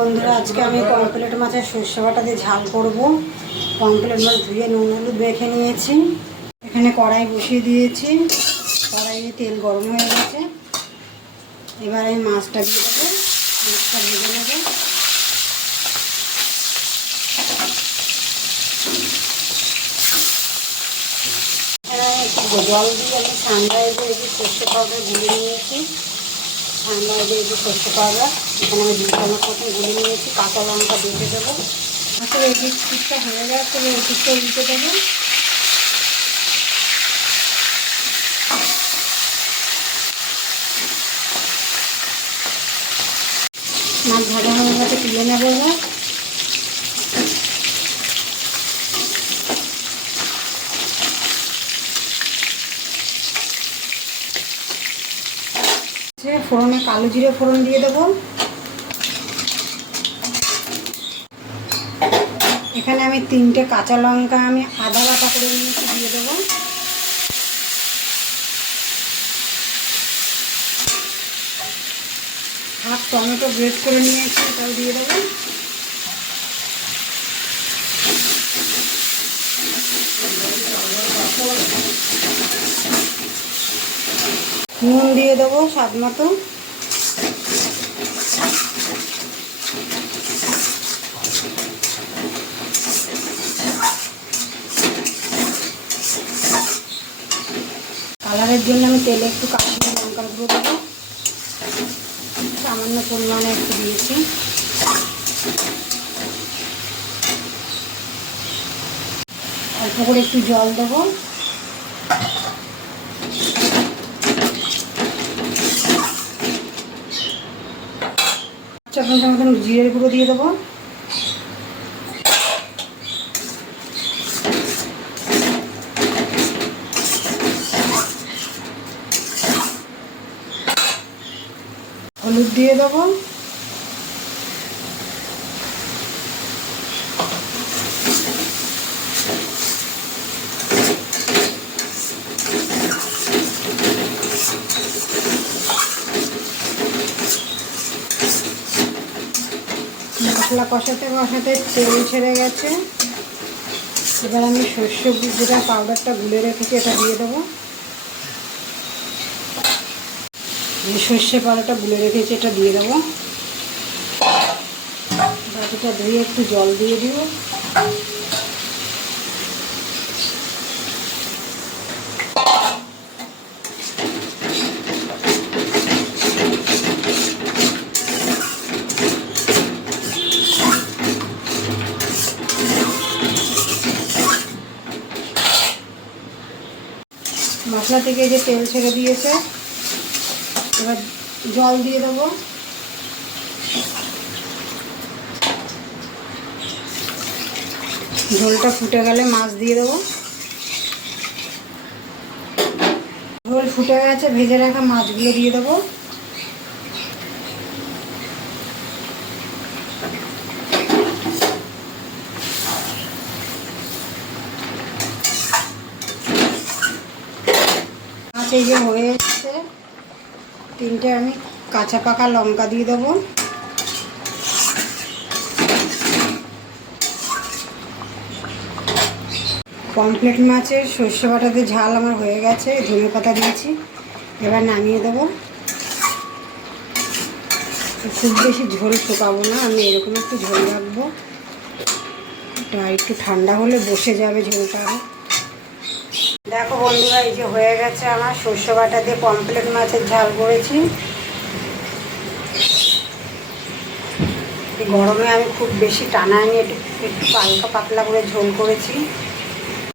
বন্ধুরা, আজকে আমি পমফ্রেট মাছের সর্ষে বাটা দিয়ে ঝাল করব। পমফ্রেট মাছ ধুয়ে নুন হলুদ মেখে নিয়েছি। এখানে কড়াই বসিয়ে দিয়েছি। কড়াইয়ে তেল গরম হয়ে গেছে। এবার আমি মাছটা দিয়ে দেবো। মাছটা ভেজে নেব। জল দিয়ে আমি ঠান্ডায় দিয়ে সর্ষে পাউডার গুলে নিয়েছি। ঠান্ডায় দিয়ে সর্ষে পাউডার এখানে আমি 2 চামচ মতো গুলে নিয়েছি। কাঁচা লঙ্কা বেটে দেবো। আসলে এই পিঠটা হয়ে গেছে, এই পিঠটা উল্টে দেবো। মাছ ভাজা হয়ে গেছে, তুলে নেবো। এবার ফোড়নে কালো জিরে ফোড়ন দিয়ে দেবো। এখানে আমি 3টে কাঁচা লঙ্কা আমি আদা বাটা করে নিয়েছি, দিয়ে দেবো। হাফ টমেটো গ্রেট করে নিয়েছি, এটাও দিয়ে দেবো। নুন দিয়ে দেবো স্বাদ মতো। কালারের জন্য আমি তেলে একটু কাশ্মীরি লঙ্কার গুঁড়ো দেবো। সামান্য পরিমাণে একটু দিয়েছি। অল্প করে একটু জল দেবো। 4 চামচ মতন জিরের গুঁড়ো দিয়ে দেবো। হলুদ দিয়ে দেবো। মশলা কষাতে কষাতে তেল ছেড়ে গেছে। এবার আমি সর্ষে যেটা পাউডারটা গুলে রেখেছি এটা দিয়ে দেবো। সর্ষে পাউডারটা গুলে রেখেছি এটা দিয়ে দেবো। বাটিটা ধুয়ে একটু জল দিয়ে দিব। মশলা থেকে যে তেল ছেড়ে দিয়েছে, এবার জল দিয়ে দেবো। ঝোলটা ফুটে গেলে মাছ দিয়ে দেবো। ঝোল ফুটে গেছে, ভেজে রাখা মাছগুলো দিয়ে দেবো। মাছ এই যে হয়ে এসছে, 3টে আমি কাঁচা পাকা লঙ্কা দিয়ে দেবো। পমফ্রেট মাছের সর্ষে বাটা দিয়ে ঝাল আমার হয়ে গেছে। ধনে পাতা দিয়েছি, এবার নামিয়ে দেবো। খুব বেশি ঝোল শুকাবো না, আমি এরকম একটু ঝোল রাখবো। এটা একটু ঠান্ডা হলে বসে যাবে ঝোলটা। দেখো বন্ধুরা, এই যে হয়ে গেছে আমার সর্ষে বাটা দিয়ে পমফ্রেট মাছের ঝাল করেছি। গরমে আমি খুব বেশি টানায়নি, একটু হালকা পাতলা করে ঝোল করেছি।